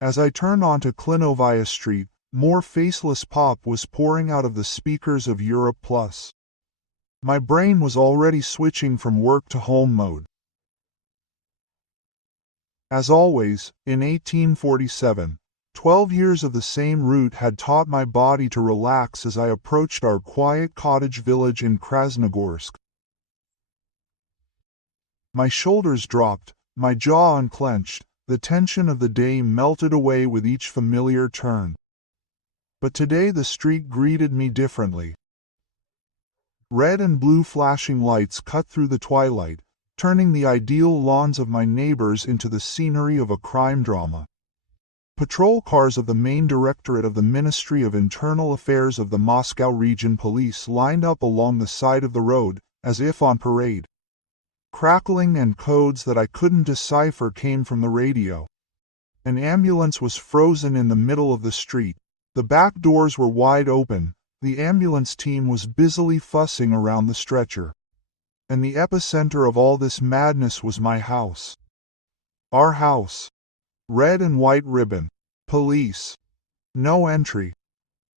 As I turned onto Klinovia Street, more faceless pop was pouring out of the speakers of Europe Plus. My brain was already switching from work to home mode. As always, in 1847, 12 years of the same route had taught my body to relax as I approached our quiet cottage village in Krasnogorsk. My shoulders dropped, my jaw unclenched, the tension of the day melted away with each familiar turn. But today the street greeted me differently. Red and blue flashing lights cut through the twilight, turning the ideal lawns of my neighbors into the scenery of a crime drama. Patrol cars of the main directorate of the Ministry of Internal Affairs of the Moscow Region Police lined up along the side of the road, as if on parade. Crackling and codes that I couldn't decipher came from the radio. An ambulance was frozen in the middle of the street. The back doors were wide open. The ambulance team was busily fussing around the stretcher. And the epicenter of all this madness was my house. Our house. Red and white ribbon. Police. No entry.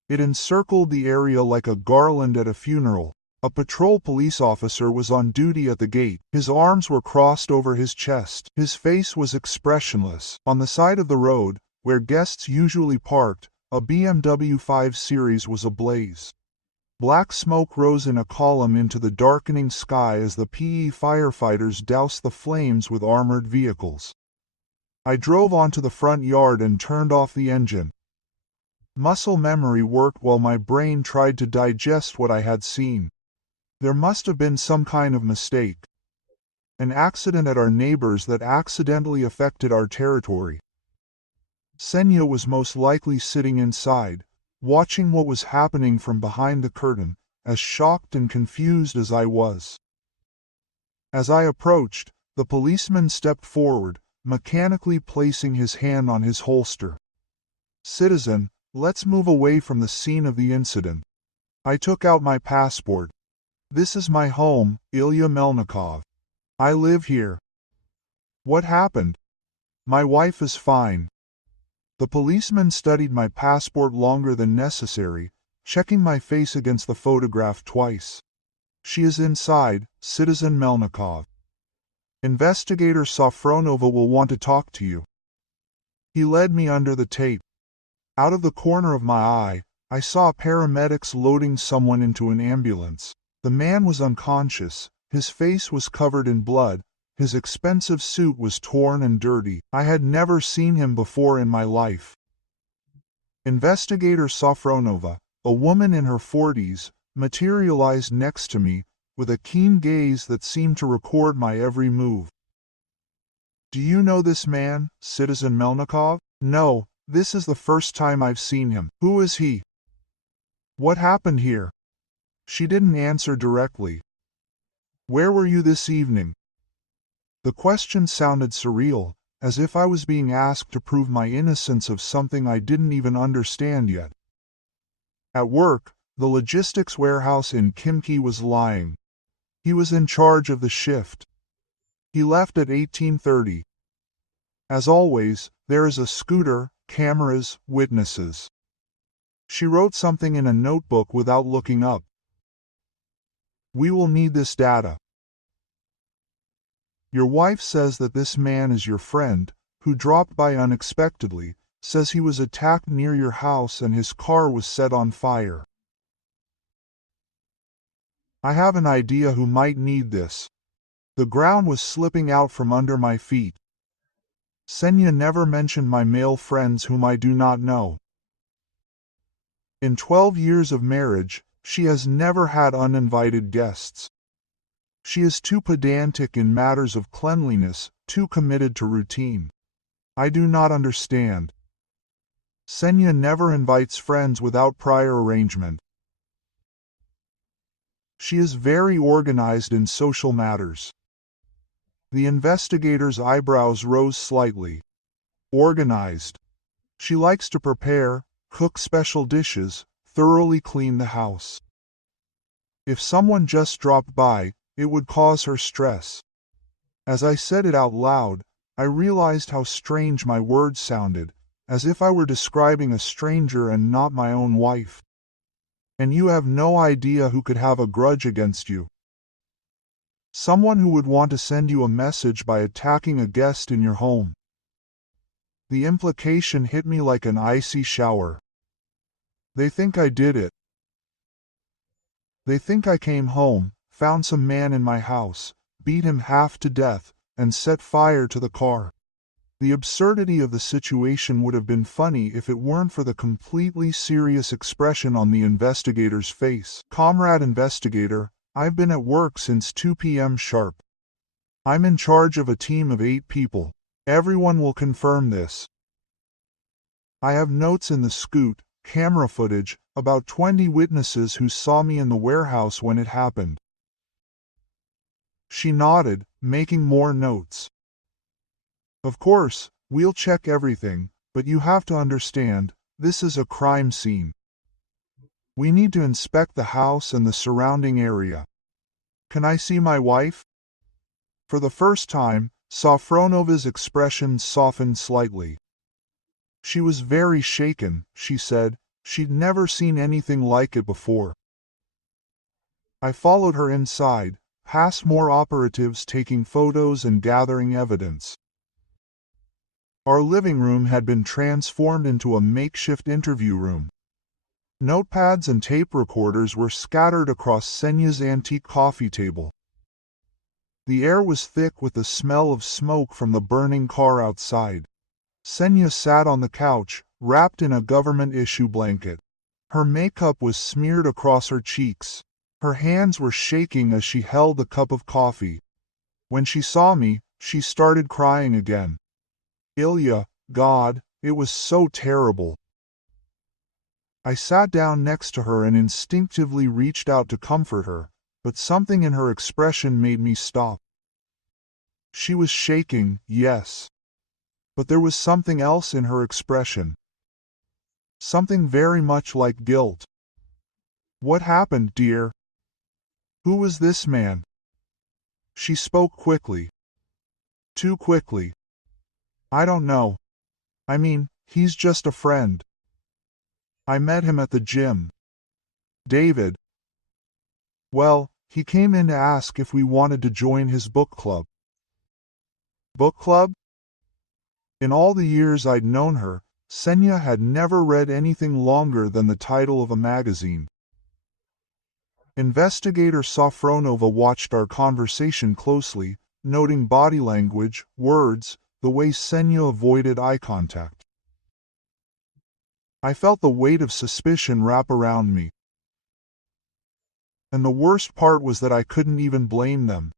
It encircled the area like a garland at a funeral. A patrol police officer was on duty at the gate. His arms were crossed over his chest. His face was expressionless. On the side of the road, where guests usually parked, a BMW 5 Series was ablaze. Black smoke rose in a column into the darkening sky as the PE firefighters doused the flames with armored vehicles. I drove onto the front yard and turned off the engine. Muscle memory worked while my brain tried to digest what I had seen. There must have been some kind of mistake. An accident at our neighbors that accidentally affected our territory. Senya was most likely sitting inside, watching what was happening from behind the curtain, as shocked and confused as I was. As I approached, the policeman stepped forward, mechanically placing his hand on his holster. "Citizen, let's move away from the scene of the incident." I took out my passport. "This is my home, Ilya Melnikov. I live here." "What happened?" "My wife is fine." The policeman studied my passport longer than necessary, checking my face against the photograph twice. "She is inside, Citizen Melnikov. Investigator Safronova will want to talk to you." He led me under the tape. Out of the corner of my eye, I saw paramedics loading someone into an ambulance. The man was unconscious, his face was covered in blood, his expensive suit was torn and dirty. I had never seen him before in my life. Investigator Safronova, a woman in her 40s, materialized next to me, with a keen gaze that seemed to record my every move. "Do you know this man, Citizen Melnikov?" "No, this is the first time I've seen him." "Who is he?" "What happened here?" She didn't answer directly. "Where were you this evening?" The question sounded surreal, as if I was being asked to prove my innocence of something I didn't even understand yet. At work, the logistics warehouse in Khimki was lying. He was in charge of the shift. He left at 18:30. As always, there is a scooter, cameras, witnesses. She wrote something in a notebook without looking up. "We will need this data. Your wife says that this man is your friend, who dropped by unexpectedly, says he was attacked near your house and his car was set on fire. I have an idea who might need this." The ground was slipping out from under my feet. Senya never mentioned my male friends whom I do not know. In 12 years of marriage, she has never had uninvited guests. She is too pedantic in matters of cleanliness, too committed to routine. I do not understand. Senya never invites friends without prior arrangement. She is very organized in social matters. The investigator's eyebrows rose slightly. Organized. She likes to prepare, cook special dishes, thoroughly clean the house. If someone just dropped by, it would cause her stress. As I said it out loud, I realized how strange my words sounded, as if I were describing a stranger and not my own wife. And you have no idea who could have a grudge against you. Someone who would want to send you a message by attacking a guest in your home. The implication hit me like an icy shower. They think I did it. They think I came home, found some man in my house, beat him half to death, and set fire to the car. The absurdity of the situation would have been funny if it weren't for the completely serious expression on the investigator's face. Comrade investigator, I've been at work since 2 p.m. sharp. I'm in charge of a team of 8 people. Everyone will confirm this. I have notes in the scoot, camera footage, about 20 witnesses who saw me in the warehouse when it happened. She nodded, making more notes. Of course, we'll check everything, but you have to understand, this is a crime scene. We need to inspect the house and the surrounding area. Can I see my wife? For the first time, Safronova's expression softened slightly. She was very shaken, she said. She'd never seen anything like it before. I followed her inside, past more operatives taking photos and gathering evidence. Our living room had been transformed into a makeshift interview room. Notepads and tape recorders were scattered across Senya's antique coffee table. The air was thick with the smell of smoke from the burning car outside. Senya sat on the couch, wrapped in a government-issue blanket. Her makeup was smeared across her cheeks. Her hands were shaking as she held the cup of coffee. When she saw me, she started crying again. Ilya, God, it was so terrible. I sat down next to her and instinctively reached out to comfort her, but something in her expression made me stop. She was shaking, yes. But there was something else in her expression. Something very much like guilt. What happened, dear? Who was this man? She spoke quickly. Too quickly. I don't know. I mean, he's just a friend. I met him at the gym. David. Well, he came in to ask if we wanted to join his book club. Book club? In all the years I'd known her, Senya had never read anything longer than the title of a magazine. Investigator Safronova watched our conversation closely, noting body language, words, the way Senya avoided eye contact. I felt the weight of suspicion wrap around me. And the worst part was that I couldn't even blame them.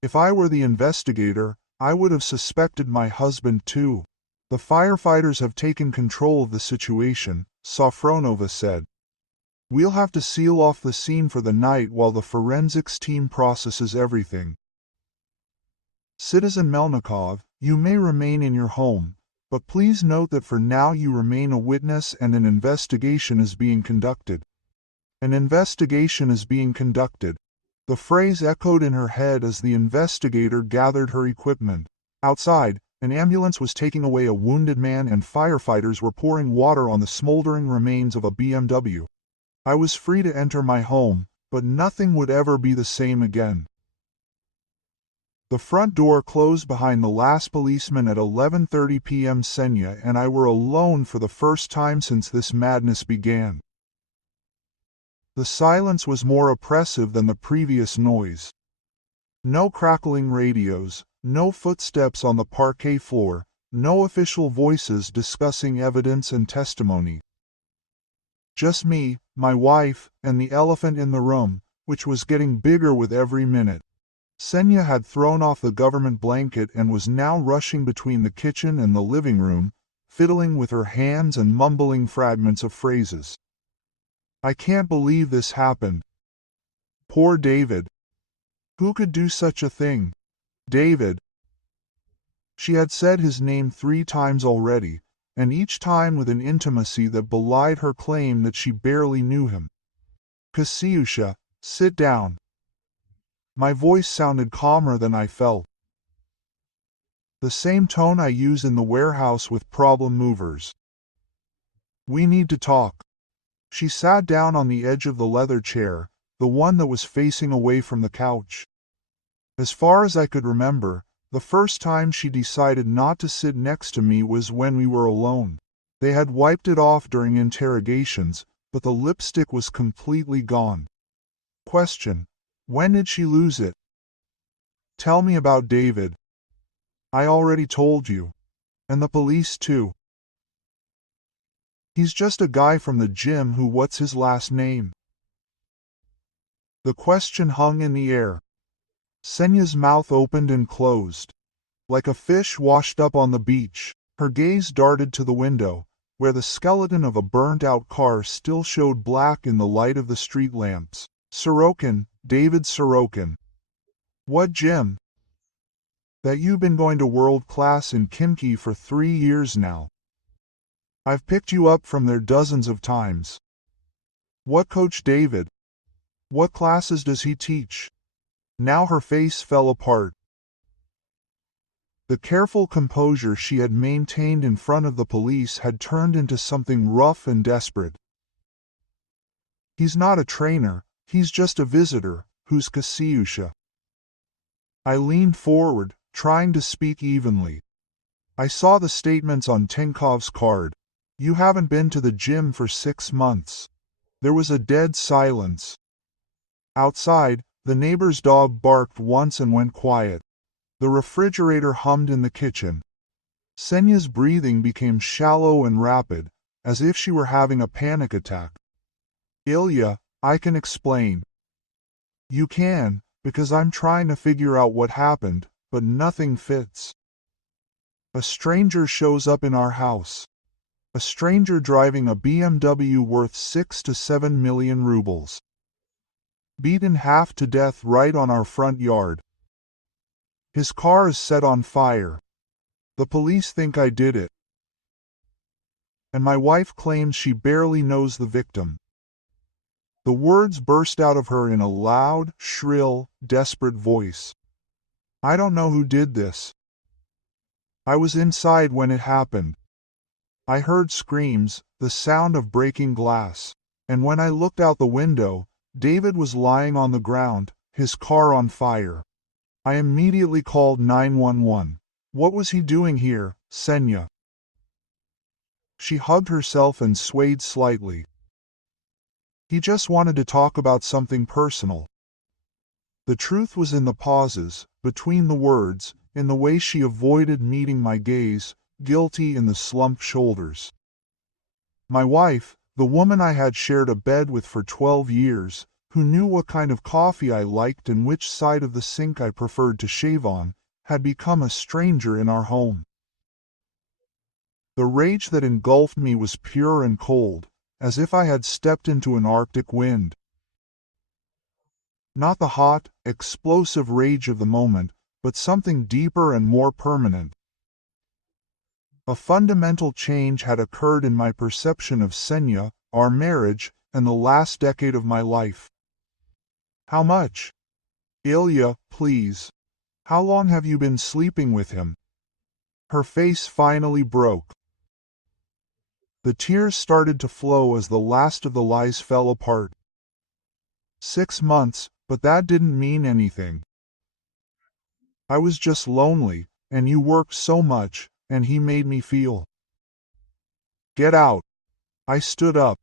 If I were the investigator, I would have suspected my husband too. The firefighters have taken control of the situation, Safronova said. We'll have to seal off the scene for the night while the forensics team processes everything. Citizen Melnikov, you may remain in your home, but please note that for now you remain a witness and an investigation is being conducted. An investigation is being conducted. The phrase echoed in her head as the investigator gathered her equipment. Outside, an ambulance was taking away a wounded man and firefighters were pouring water on the smoldering remains of a BMW. I was free to enter my home, but nothing would ever be the same again. The front door closed behind the last policeman at 11:30 p.m. Senya and I were alone for the first time since this madness began. The silence was more oppressive than the previous noise. No crackling radios, no footsteps on the parquet floor, no official voices discussing evidence and testimony. Just me, my wife, and the elephant in the room, which was getting bigger with every minute. Senya had thrown off the government blanket and was now rushing between the kitchen and the living room, fiddling with her hands and mumbling fragments of phrases. I can't believe this happened. Poor David. Who could do such a thing? David. She had said his name 3 times already, and each time with an intimacy that belied her claim that she barely knew him. Kasiusha, sit down. My voice sounded calmer than I felt. the same tone I use in the warehouse with problem movers. We need to talk. She sat down on the edge of the leather chair, the one that was facing away from the couch. As far as I could remember, the first time she decided not to sit next to me was when we were alone. They had wiped it off during interrogations, but the lipstick was completely gone. Question: when did she lose it? Tell me about David. I already told you. And the police too. He's just a guy from the gym who what's his last name? The question hung in the air. Senya's mouth opened and closed. Like a fish washed up on the beach, her gaze darted to the window, where the skeleton of a burnt-out car still showed black in the light of the street lamps. Sorokin, David Sorokin. What gym? That you've been going to world class in Kimchi for 3 years now. I've picked you up from there dozens of times. What coach David? What classes does he teach? Now her face fell apart. The careful composure she had maintained in front of the police had turned into something rough and desperate. He's not a trainer, he's just a visitor, who's Kasyusha. I leaned forward, trying to speak evenly. I saw the statements on Tenkov's card. You haven't been to the gym for 6 months. There was a dead silence. Outside, the neighbor's dog barked once and went quiet. The refrigerator hummed in the kitchen. Senya's breathing became shallow and rapid, as if she were having a panic attack. Ilya, I can explain. You can, because I'm trying to figure out what happened, but nothing fits. A stranger shows up in our house. A stranger driving a BMW worth 6 to 7 million rubles. Beaten half to death right on our front yard. His car is set on fire. The police think I did it. And my wife claims she barely knows the victim. The words burst out of her in a loud, shrill, desperate voice. I don't know who did this. I was inside when it happened. I heard screams, the sound of breaking glass, and when I looked out the window, David was lying on the ground, his car on fire. I immediately called 911. What was he doing here, Senya? She hugged herself and swayed slightly. He just wanted to talk about something personal. The truth was in the pauses, between the words, in the way she avoided meeting my gaze, guilty in the slumped shoulders. My wife, the woman I had shared a bed with for 12 years, who knew what kind of coffee I liked and which side of the sink I preferred to shave on, had become a stranger in our home. The rage that engulfed me was pure and cold, as if I had stepped into an Arctic wind. Not the hot, explosive rage of the moment, but something deeper and more permanent. A fundamental change had occurred in my perception of Senya, our marriage, and the last decade of my life. How much? Ilya, please. How long have you been sleeping with him? Her face finally broke. The tears started to flow as the last of the lies fell apart. 6 months, but that didn't mean anything. I was just lonely, and you worked so much, and he made me feel. Get out. I stood up.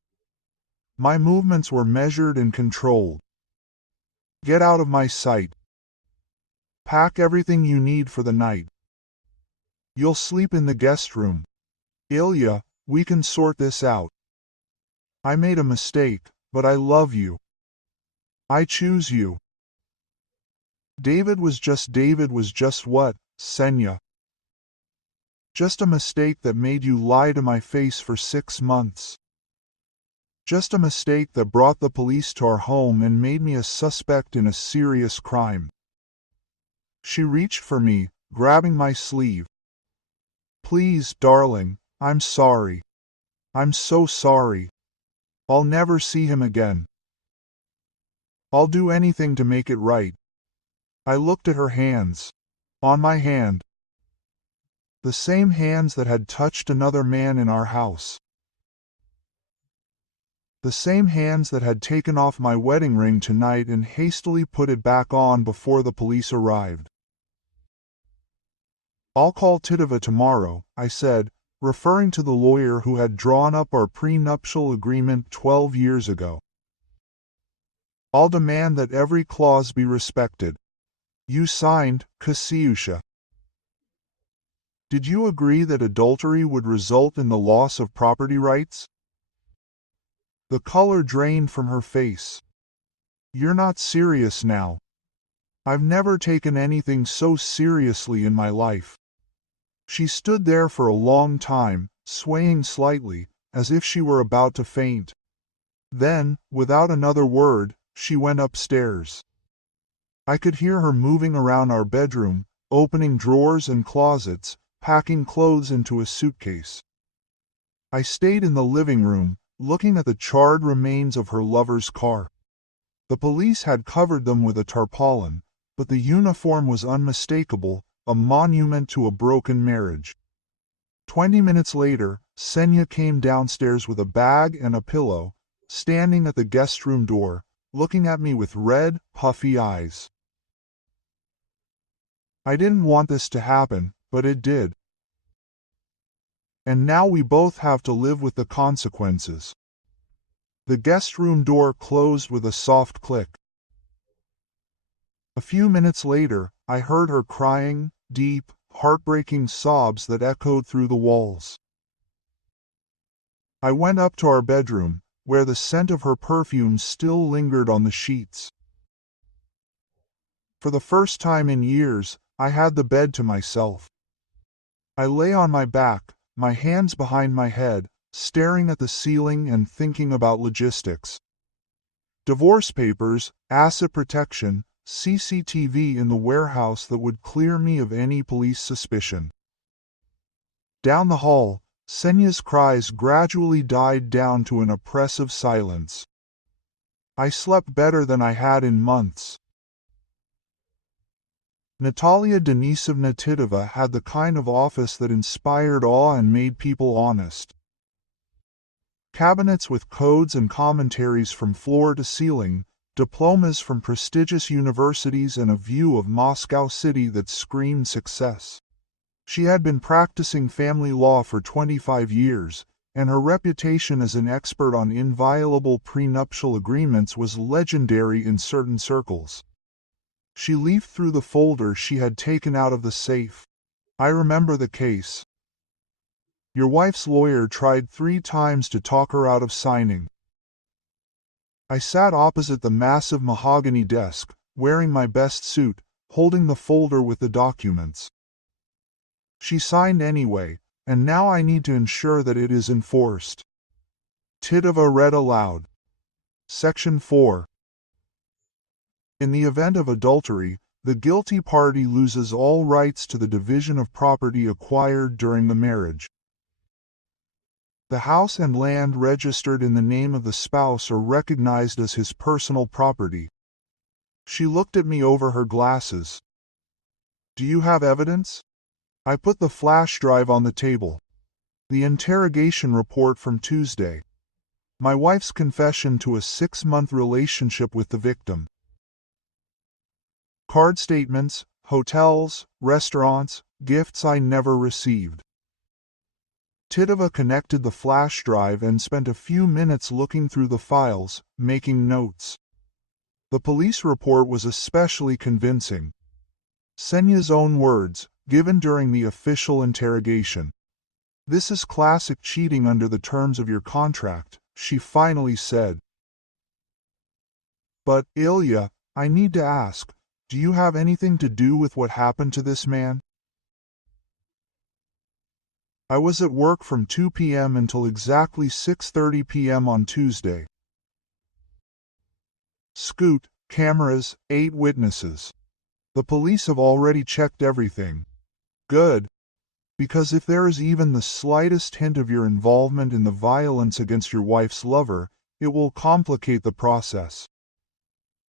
My movements were measured and controlled. Get out of my sight. Pack everything you need for the night. You'll sleep in the guest room. Ilya, we can sort this out. I made a mistake, but I love you. I choose you. David was just what, Senya? Just a mistake that made you lie to my face for 6 months. Just a mistake that brought the police to our home and made me a suspect in a serious crime. She reached for me, grabbing my sleeve. Please, darling, I'm sorry. I'm so sorry. I'll never see him again. I'll do anything to make it right. I looked at her hands. On my hand. The same hands that had touched another man in our house. The same hands that had taken off my wedding ring tonight and hastily put it back on before the police arrived. "I'll call Titova tomorrow," I said, referring to the lawyer who had drawn up our prenuptial agreement 12 years ago. "I'll demand that every clause be respected. You signed, Kasiusha. Did you agree that adultery would result in the loss of property rights?" The color drained from her face. "You're not serious now." "I've never taken anything so seriously in my life." She stood there for a long time, swaying slightly, as if she were about to faint. Then, without another word, she went upstairs. I could hear her moving around our bedroom, opening drawers and closets, packing clothes into a suitcase. I stayed in the living room, looking at the charred remains of her lover's car. The police had covered them with a tarpaulin, but the uniform was unmistakable, a monument to a broken marriage. 20 minutes later, Senya came downstairs with a bag and a pillow, standing at the guest room door, looking at me with red, puffy eyes. I didn't want this to happen, but it did. And now we both have to live with the consequences. The guest room door closed with a soft click. A few minutes later, I heard her crying, deep, heartbreaking sobs that echoed through the walls. I went up to our bedroom, where the scent of her perfume still lingered on the sheets. For the first time in years, I had the bed to myself. I lay on my back, my hands behind my head, staring at the ceiling and thinking about logistics. Divorce papers, asset protection, CCTV in the warehouse that would clear me of any police suspicion. Down the hall, Senya's cries gradually died down to an oppressive silence. I slept better than I had in months. Natalia Denisovna Titova had the kind of office that inspired awe and made people honest. Cabinets with codes and commentaries from floor to ceiling, diplomas from prestigious universities, and a view of Moscow City that screamed success. She had been practicing family law for 25 years, and her reputation as an expert on inviolable prenuptial agreements was legendary in certain circles. She leafed through the folder she had taken out of the safe. "I remember the case. Your wife's lawyer tried 3 times to talk her out of signing." I sat opposite the massive mahogany desk, wearing my best suit, holding the folder with the documents. "She signed anyway, and now I need to ensure that it is enforced." Titova read aloud. Section 4. In the event of adultery, the guilty party loses all rights to the division of property acquired during the marriage. The house and land registered in the name of the spouse are recognized as his personal property. She looked at me over her glasses. "Do you have evidence?" I put the flash drive on the table. The interrogation report from Tuesday. My wife's confession to a 6-month relationship with the victim. Card statements, hotels, restaurants, gifts I never received. Titova connected the flash drive and spent a few minutes looking through the files, making notes. The police report was especially convincing. Senya's own words, given during the official interrogation. "This is classic cheating under the terms of your contract," she finally said. "But, Ilya, I need to ask, do you have anything to do with what happened to this man?" "I was at work from 2 p.m. until exactly 6:30 p.m. on Tuesday. Scoot, cameras, 8 witnesses. The police have already checked everything." "Good. Because if there is even the slightest hint of your involvement in the violence against your wife's lover, it will complicate the process."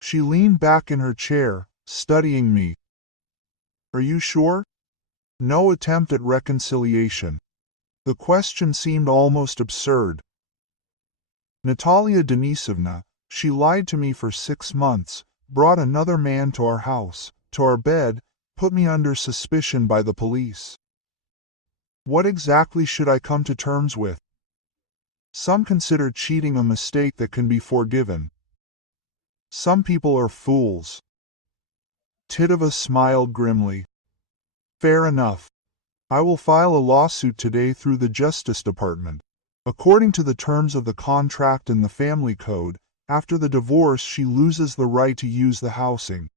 She leaned back in her chair, studying me. "Are you sure?" No attempt at reconciliation. The question seemed almost absurd. Natalia Denisovna, she lied to me for 6 months, brought another man to our house, to our bed, put me under suspicion by the police. What exactly should I come to terms with? Some consider cheating a mistake that can be forgiven. Some people are fools. Titova smiled grimly. Fair enough. I will file a lawsuit today through the Justice Department. According to the terms of the contract in the family code, after the divorce she loses the right to use the housing.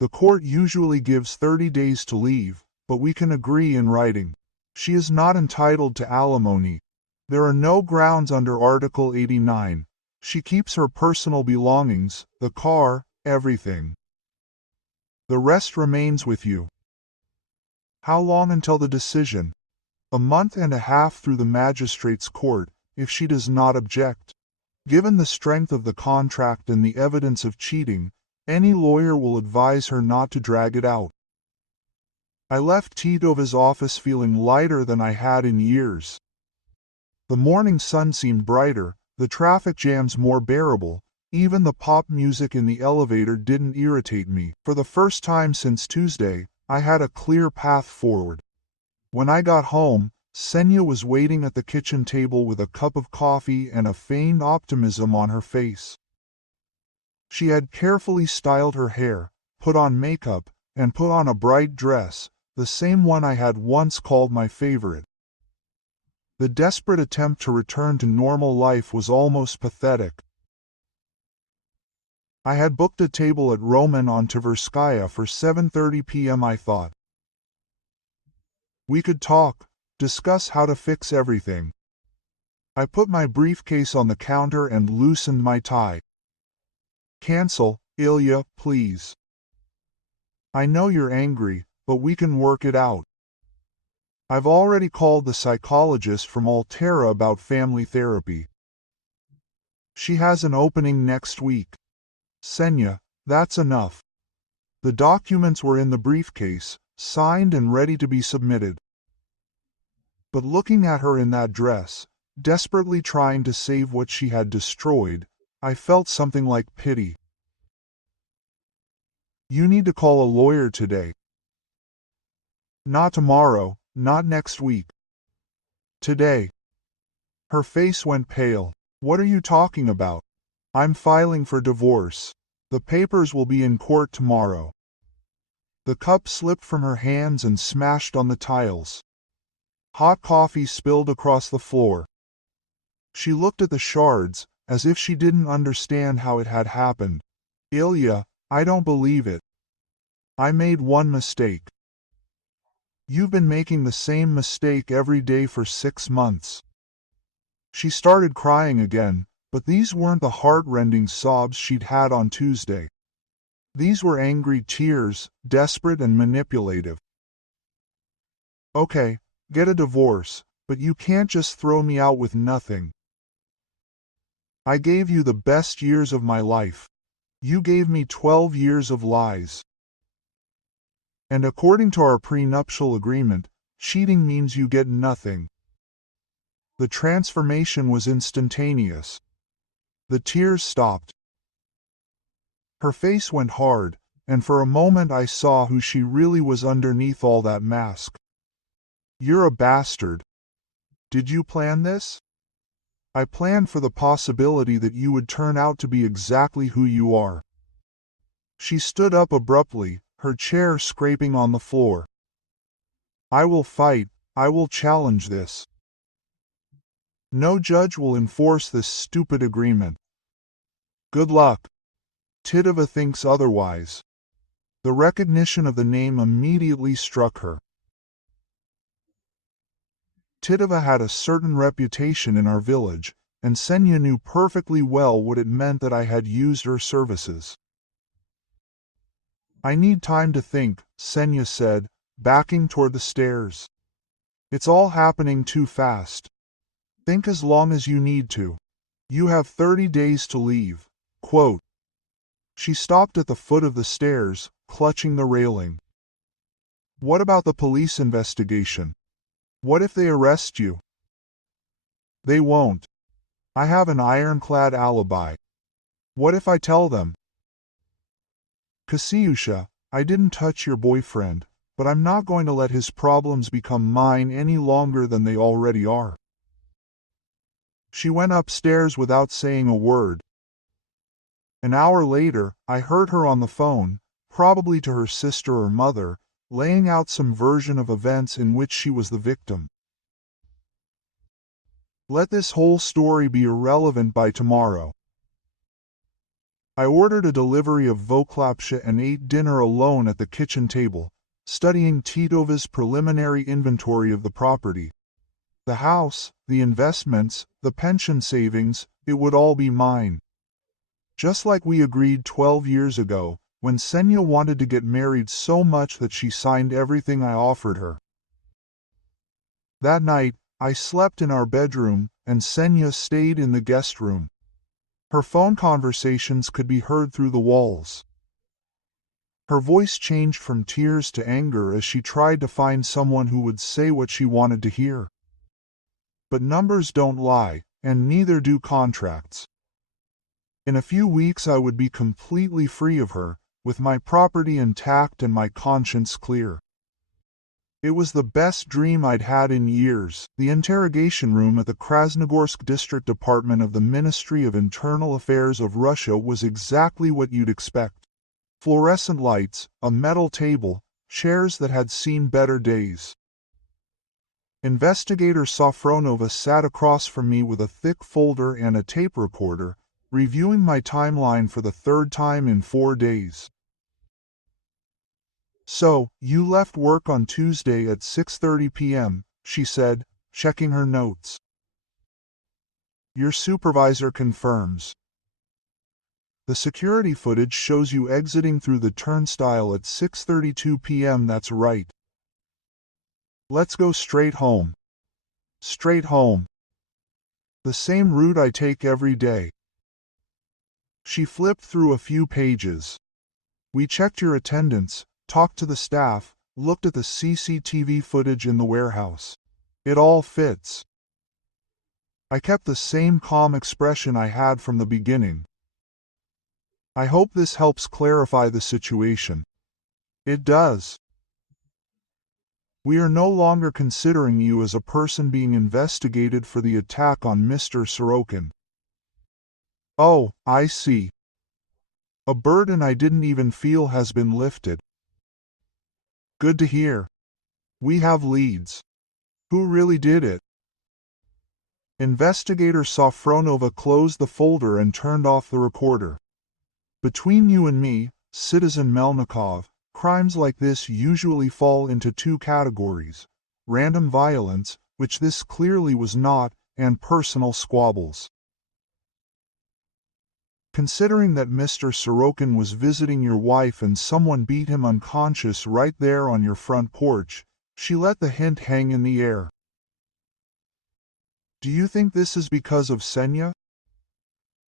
The court usually gives 30 days to leave, but we can agree in writing. She is not entitled to alimony. There are no grounds under Article 89. She keeps her personal belongings, the car, everything. The rest remains with you. How long until the decision? A month and a half through the magistrate's court, if she does not object. Given the strength of the contract and the evidence of cheating, any lawyer will advise her not to drag it out. I left Titova's office feeling lighter than I had in years. The morning sun seemed brighter, the traffic jams more bearable, even the pop music in the elevator didn't irritate me. For the first time since Tuesday, I had a clear path forward. When I got home, Senya was waiting at the kitchen table with a cup of coffee and a feigned optimism on her face. She had carefully styled her hair, put on makeup, and put on a bright dress, the same one I had once called my favorite. The desperate attempt to return to normal life was almost pathetic. I had booked a table at Roman on Tverskaya for 7:30 p.m. I thought. We could talk, discuss how to fix everything. I put my briefcase on the counter and loosened my tie. Cancel, Ilya, please. I know you're angry, but we can work it out. I've already called the psychologist from Altera about family therapy. She has an opening next week. Senya, that's enough. The documents were in the briefcase, signed and ready to be submitted. But looking at her in that dress, desperately trying to save what she had destroyed, I felt something like pity. You need to call a lawyer today. Not tomorrow, not next week. Today. Her face went pale. What are you talking about? I'm filing for divorce. The papers will be in court tomorrow. The cup slipped from her hands and smashed on the tiles. Hot coffee spilled across the floor. She looked at the shards, as if she didn't understand how it had happened. Ilya, I don't believe it. I made one mistake. You've been making the same mistake every day for 6 months. She started crying again, but these weren't the heart-rending sobs she'd had on Tuesday. These were angry tears, desperate and manipulative. Okay, get a divorce, but you can't just throw me out with nothing. I gave you the best years of my life. You gave me 12 years of lies. And according to our prenuptial agreement, cheating means you get nothing. The transformation was instantaneous. The tears stopped. Her face went hard, and for a moment I saw who she really was underneath all that mask. You're a bastard. Did you plan this? I planned for the possibility that you would turn out to be exactly who you are. She stood up abruptly, her chair scraping on the floor. I will fight, I will challenge this. No judge will enforce this stupid agreement. Good luck. Titova thinks otherwise. The recognition of the name immediately struck her. Titova had a certain reputation in our village, and Senya knew perfectly well what it meant that I had used her services. I need time to think, Senya said, backing toward the stairs. It's all happening too fast. Think as long as you need to. You have 30 days to leave. Quote. She stopped at the foot of the stairs, clutching the railing. What about the police investigation? What if they arrest you? They won't. I have an ironclad alibi. What if I tell them? Kasiusha, I didn't touch your boyfriend, but I'm not going to let his problems become mine any longer than they already are. She went upstairs without saying a word. An hour later, I heard her on the phone, probably to her sister or mother, laying out some version of events in which she was the victim. Let this whole story be irrelevant by tomorrow. I ordered a delivery of voklapsha and ate dinner alone at the kitchen table, studying Titova's preliminary inventory of the property. The house, the investments, the pension savings, it would all be mine. Just like we agreed 12 years ago, when Senya wanted to get married so much that she signed everything I offered her. That night, I slept in our bedroom, and Senya stayed in the guest room. Her phone conversations could be heard through the walls. Her voice changed from tears to anger as she tried to find someone who would say what she wanted to hear. But numbers don't lie, and neither do contracts. In a few weeks I would be completely free of her, with my property intact and my conscience clear. It was the best dream I'd had in years. The interrogation room at the Krasnogorsk District Department of the Ministry of Internal Affairs of Russia was exactly what you'd expect. Fluorescent lights, a metal table, chairs that had seen better days. Investigator Safronova sat across from me with a thick folder and a tape recorder, reviewing my timeline for the third time in 4 days. So, you left work on Tuesday at 6:30 p.m., she said, checking her notes. Your supervisor confirms. The security footage shows you exiting through the turnstile at 6:32 p.m. That's right. Let's go straight home. Straight home. The same route I take every day. She flipped through a few pages. We checked your attendance, talked to the staff, looked at the CCTV footage in the warehouse. It all fits. I kept the same calm expression I had from the beginning. I hope this helps clarify the situation. It does. We are no longer considering you as a person being investigated for the attack on Mr. Sorokin. Oh, I see. A burden I didn't even feel has been lifted. Good to hear. We have leads. Who really did it? Investigator Safronova closed the folder and turned off the recorder. Between you and me, Citizen Melnikov, crimes like this usually fall into 2 categories: random violence, which this clearly was not, and personal squabbles. Considering that Mr. Sorokin was visiting your wife and someone beat him unconscious right there on your front porch, she let the hint hang in the air. Do you think this is because of Senya?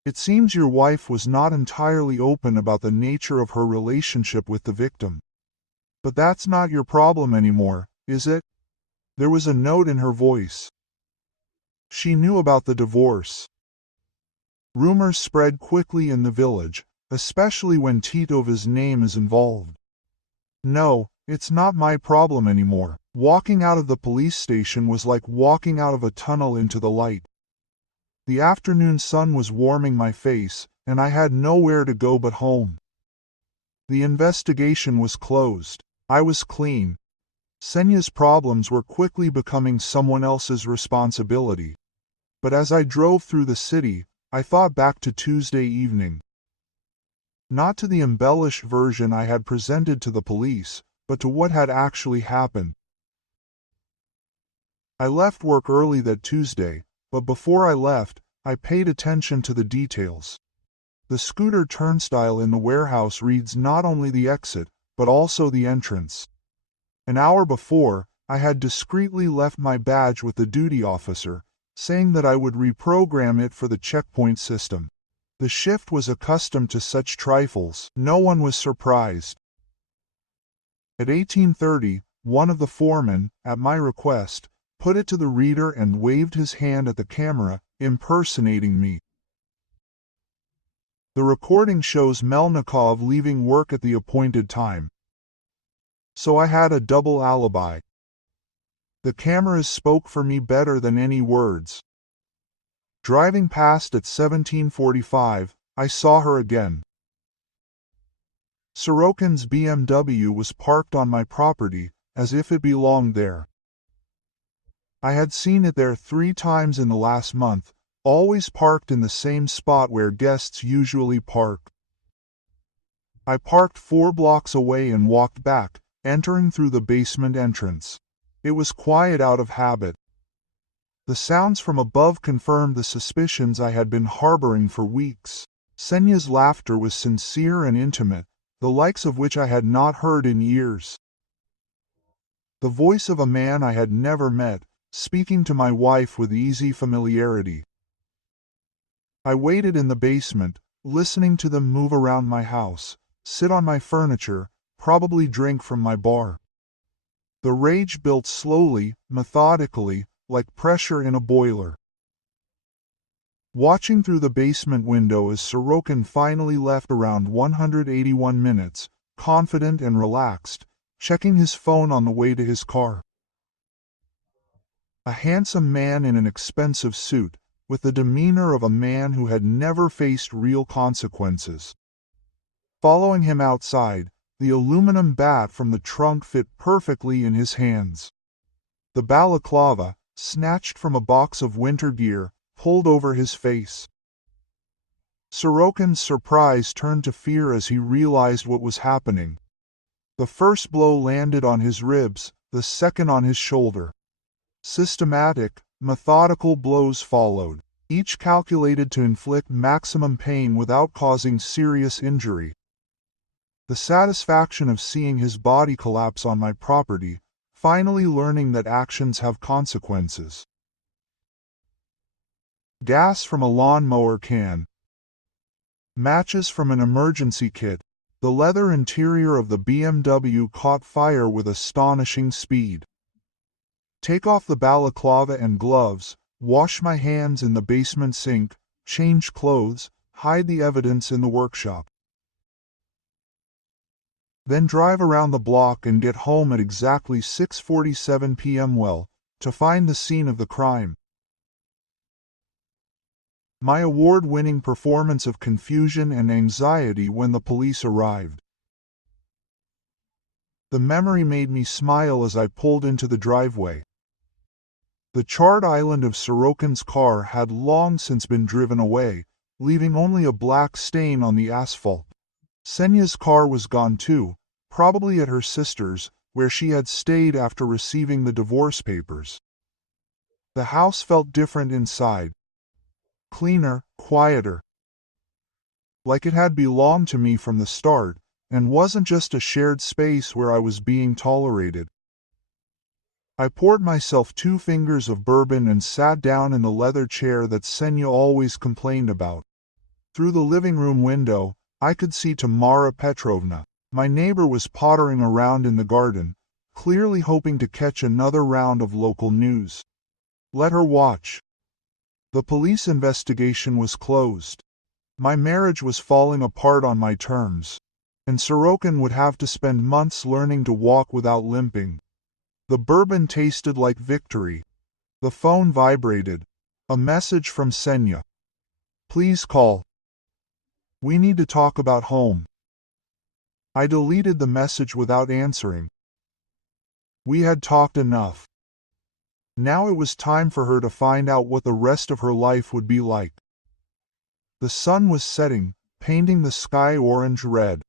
It seems your wife was not entirely open about the nature of her relationship with the victim. But that's not your problem anymore, is it? There was a note in her voice. She knew about the divorce. Rumors spread quickly in the village, especially when Titova's name is involved. No, it's not my problem anymore. Walking out of the police station was like walking out of a tunnel into the light. The afternoon sun was warming my face, and I had nowhere to go but home. The investigation was closed. I was clean. Senya's problems were quickly becoming someone else's responsibility. But as I drove through the city, I thought back to Tuesday evening. Not to the embellished version I had presented to the police, but to what had actually happened. I left work early that Tuesday, but before I left, I paid attention to the details. The scooter turnstile in the warehouse reads not only the exit, but also the entrance. An hour before, I had discreetly left my badge with the duty officer, saying that I would reprogram it for the checkpoint system. The shift was accustomed to such trifles. No one was surprised. At 18:30, one of the foremen, at my request, put it to the reader and waved his hand at the camera, impersonating me. The recording shows Melnikov leaving work at the appointed time. So I had a double alibi. The cameras spoke for me better than any words. Driving past at 17:45, I saw her again. Sorokin's BMW was parked on my property, as if it belonged there. I had seen it there 3 times in the last month, always parked in the same spot where guests usually park. I parked 4 blocks away and walked back, entering through the basement entrance. It was quiet out of habit. The sounds from above confirmed the suspicions I had been harboring for weeks. Senya's laughter was sincere and intimate, the likes of which I had not heard in years. The voice of a man I had never met, speaking to my wife with easy familiarity. I waited in the basement, listening to them move around my house, sit on my furniture, probably drink from my bar. The rage built slowly, methodically, like pressure in a boiler. Watching through the basement window as Sorokin finally left around 181 minutes, confident and relaxed, checking his phone on the way to his car. A handsome man in an expensive suit, with the demeanor of a man who had never faced real consequences. Following him outside, the aluminum bat from the trunk fit perfectly in his hands. The balaclava, snatched from a box of winter gear, pulled over his face. Sorokin's surprise turned to fear as he realized what was happening. The first blow landed on his ribs, the second on his shoulder. Systematic, methodical blows followed, each calculated to inflict maximum pain without causing serious injury. The satisfaction of seeing his body collapse on my property, finally learning that actions have consequences. Gas from a lawnmower can. Matches from an emergency kit. The leather interior of the BMW caught fire with astonishing speed. Take off the balaclava and gloves, wash my hands in the basement sink, change clothes, hide the evidence in the workshop. Then drive around the block and get home at exactly 6:47 p.m. to find the scene of the crime. My award-winning performance of confusion and anxiety when the police arrived. The memory made me smile as I pulled into the driveway. The charred island of Sorokin's car had long since been driven away, leaving only a black stain on the asphalt. Senya's car was gone too, probably at her sister's, where she had stayed after receiving the divorce papers. The house felt different inside. Cleaner, quieter. Like it had belonged to me from the start, and wasn't just a shared space where I was being tolerated. I poured myself 2 fingers of bourbon and sat down in the leather chair that Senya always complained about. Through the living room window, I could see Tamara Petrovna. My neighbor was pottering around in the garden, clearly hoping to catch another round of local news. Let her watch. The police investigation was closed. My marriage was falling apart on my terms, and Sorokin would have to spend months learning to walk without limping. The bourbon tasted like victory. The phone vibrated. A message from Senya. Please call. We need to talk about home. I deleted the message without answering. We had talked enough. Now it was time for her to find out what the rest of her life would be like. The sun was setting, painting the sky orange-red.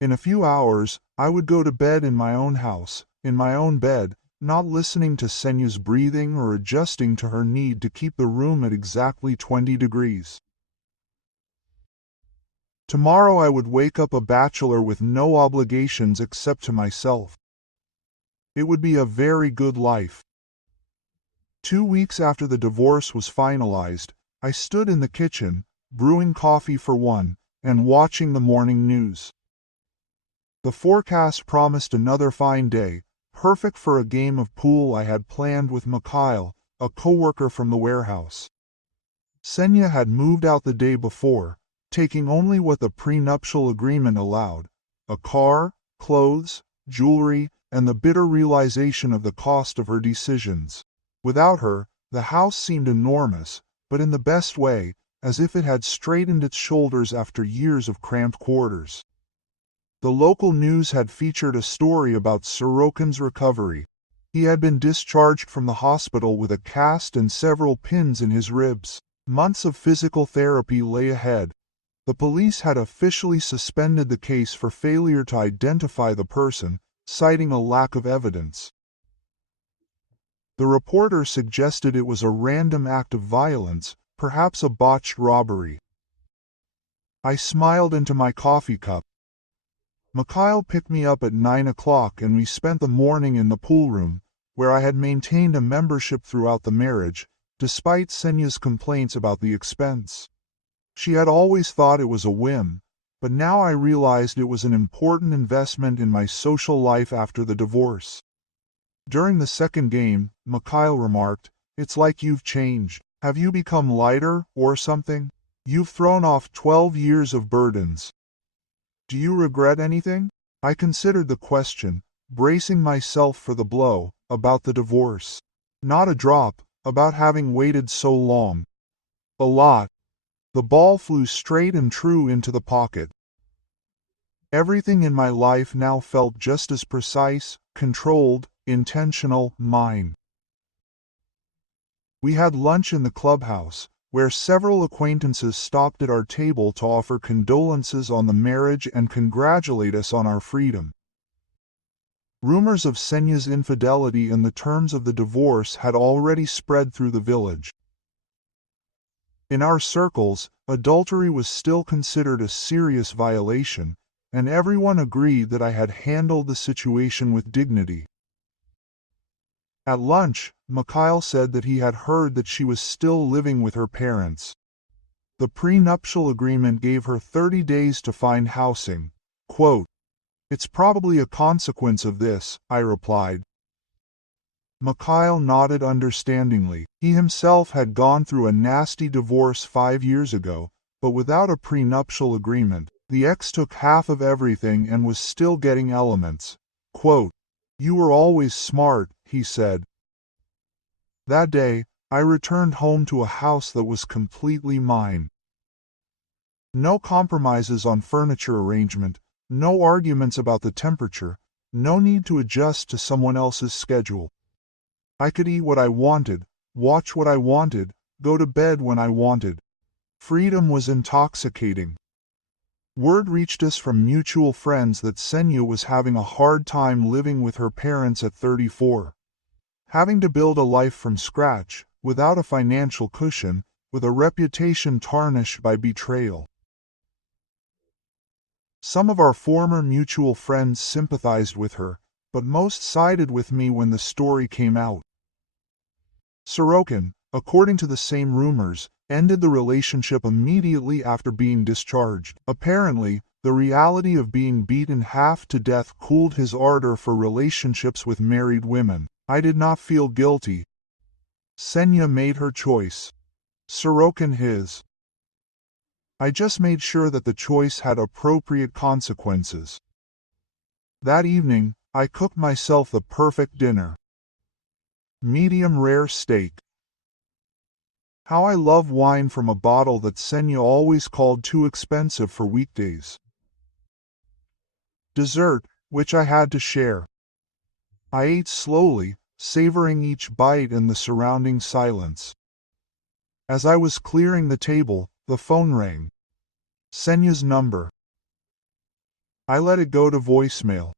In a few hours, I would go to bed in my own house, in my own bed, not listening to Senya's breathing or adjusting to her need to keep the room at exactly 20 degrees. Tomorrow I would wake up a bachelor with no obligations except to myself. It would be a very good life. 2 weeks after the divorce was finalized, I stood in the kitchen, brewing coffee for one, and watching the morning news. The forecast promised another fine day, perfect for a game of pool I had planned with Mikhail, a co-worker from the warehouse. Senya had moved out the day before, taking only what the prenuptial agreement allowed: a car, clothes, jewelry, and the bitter realization of the cost of her decisions. Without her, the house seemed enormous, but in the best way, as if it had straightened its shoulders after years of cramped quarters. The local news had featured a story about Sorokin's recovery. He had been discharged from the hospital with a cast and several pins in his ribs. Months of physical therapy lay ahead. The police had officially suspended the case for failure to identify the person, citing a lack of evidence. The reporter suggested it was a random act of violence, perhaps a botched robbery. I smiled into my coffee cup. Mikhail picked me up at 9 o'clock and we spent the morning in the pool room, where I had maintained a membership throughout the marriage, despite Senya's complaints about the expense. She had always thought it was a whim, but now I realized it was an important investment in my social life after the divorce. During the second game, Mikhail remarked, "It's like you've changed. Have you become lighter, or something? You've thrown off 12 years of burdens. Do you regret anything?" I considered the question, bracing myself for the blow, about the divorce. Not a drop, about having waited so long. A lot. The ball flew straight and true into the pocket. Everything in my life now felt just as precise, controlled, intentional, mine. We had lunch in the clubhouse, where several acquaintances stopped at our table to offer condolences on the marriage and congratulate us on our freedom. Rumors of Senya's infidelity and the terms of the divorce had already spread through the village. In our circles, adultery was still considered a serious violation, and everyone agreed that I had handled the situation with dignity. At lunch, Mikhail said that he had heard that she was still living with her parents. The prenuptial agreement gave her 30 days to find housing. Quote, "It's probably a consequence of this," I replied. Mikhail nodded understandingly. He himself had gone through a nasty divorce 5 years ago, but without a prenuptial agreement. The ex took half of everything and was still getting elements. Quote, "You were always smart," he said. That day, I returned home to a house that was completely mine. No compromises on furniture arrangement, no arguments about the temperature, no need to adjust to someone else's schedule. I could eat what I wanted, watch what I wanted, go to bed when I wanted. Freedom was intoxicating. Word reached us from mutual friends that Senya was having a hard time living with her parents at 34. Having to build a life from scratch, without a financial cushion, with a reputation tarnished by betrayal. Some of our former mutual friends sympathized with her, but most sided with me when the story came out. Sorokin, according to the same rumors, ended the relationship immediately after being discharged. Apparently, the reality of being beaten half to death cooled his ardor for relationships with married women. I did not feel guilty. Senya made her choice. Sorokin his. I just made sure that the choice had appropriate consequences. That evening, I cooked myself the perfect dinner. Medium rare steak. How I love wine from a bottle that Senya always called too expensive for weekdays. Dessert, which I had to share. I ate slowly, savoring each bite and the surrounding silence. As I was clearing the table, the phone rang. Senya's number. I let it go to voicemail.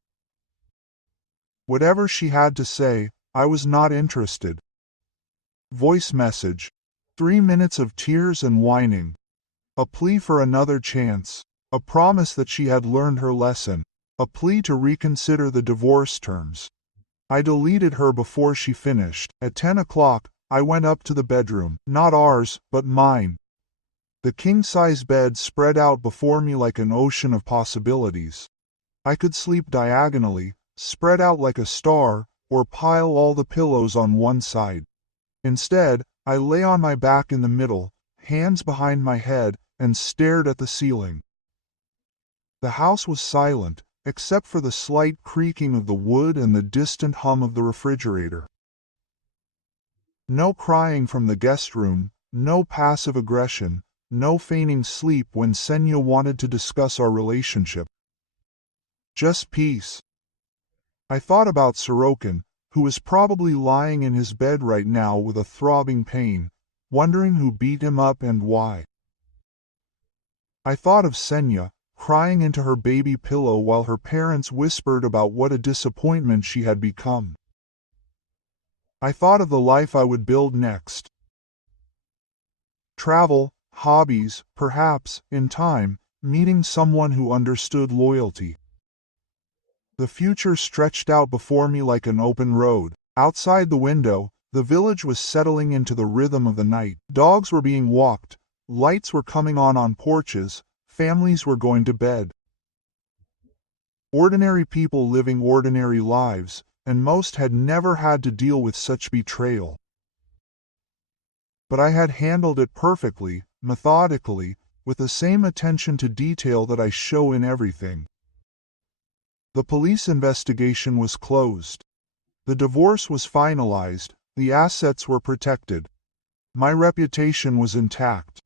Whatever she had to say, I was not interested. Voice message. 3 minutes of tears and whining. A plea for another chance. A promise that she had learned her lesson. A plea to reconsider the divorce terms. I deleted her before she finished. At 10 o'clock, I went up to the bedroom. Not ours, but mine. The king-size bed spread out before me like an ocean of possibilities. I could sleep diagonally, spread out like a star, or pile all the pillows on one side. Instead, I lay on my back in the middle, hands behind my head, and stared at the ceiling. The house was silent, except for the slight creaking of the wood and the distant hum of the refrigerator. No crying from the guest room, no passive aggression, no feigning sleep when Senya wanted to discuss our relationship. Just peace. I thought about Sorokin, who was probably lying in his bed right now with a throbbing pain, wondering who beat him up and why. I thought of Senya, crying into her baby pillow while her parents whispered about what a disappointment she had become. I thought of the life I would build next. Travel, hobbies, perhaps, in time, meeting someone who understood loyalty. The future stretched out before me like an open road. Outside the window, the village was settling into the rhythm of the night. Dogs were being walked, lights were coming on porches, families were going to bed. Ordinary people living ordinary lives, and most had never had to deal with such betrayal. But I had handled it perfectly, methodically, with the same attention to detail that I show in everything. The police investigation was closed. The divorce was finalized, the assets were protected. My reputation was intact.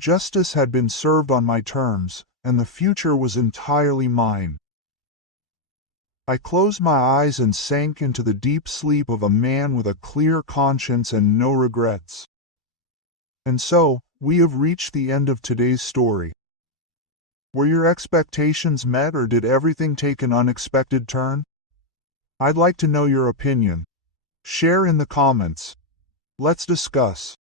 Justice had been served on my terms, and the future was entirely mine. I closed my eyes and sank into the deep sleep of a man with a clear conscience and no regrets. And so, we have reached the end of today's story. Were your expectations met, or did everything take an unexpected turn? I'd like to know your opinion. Share in the comments. Let's discuss.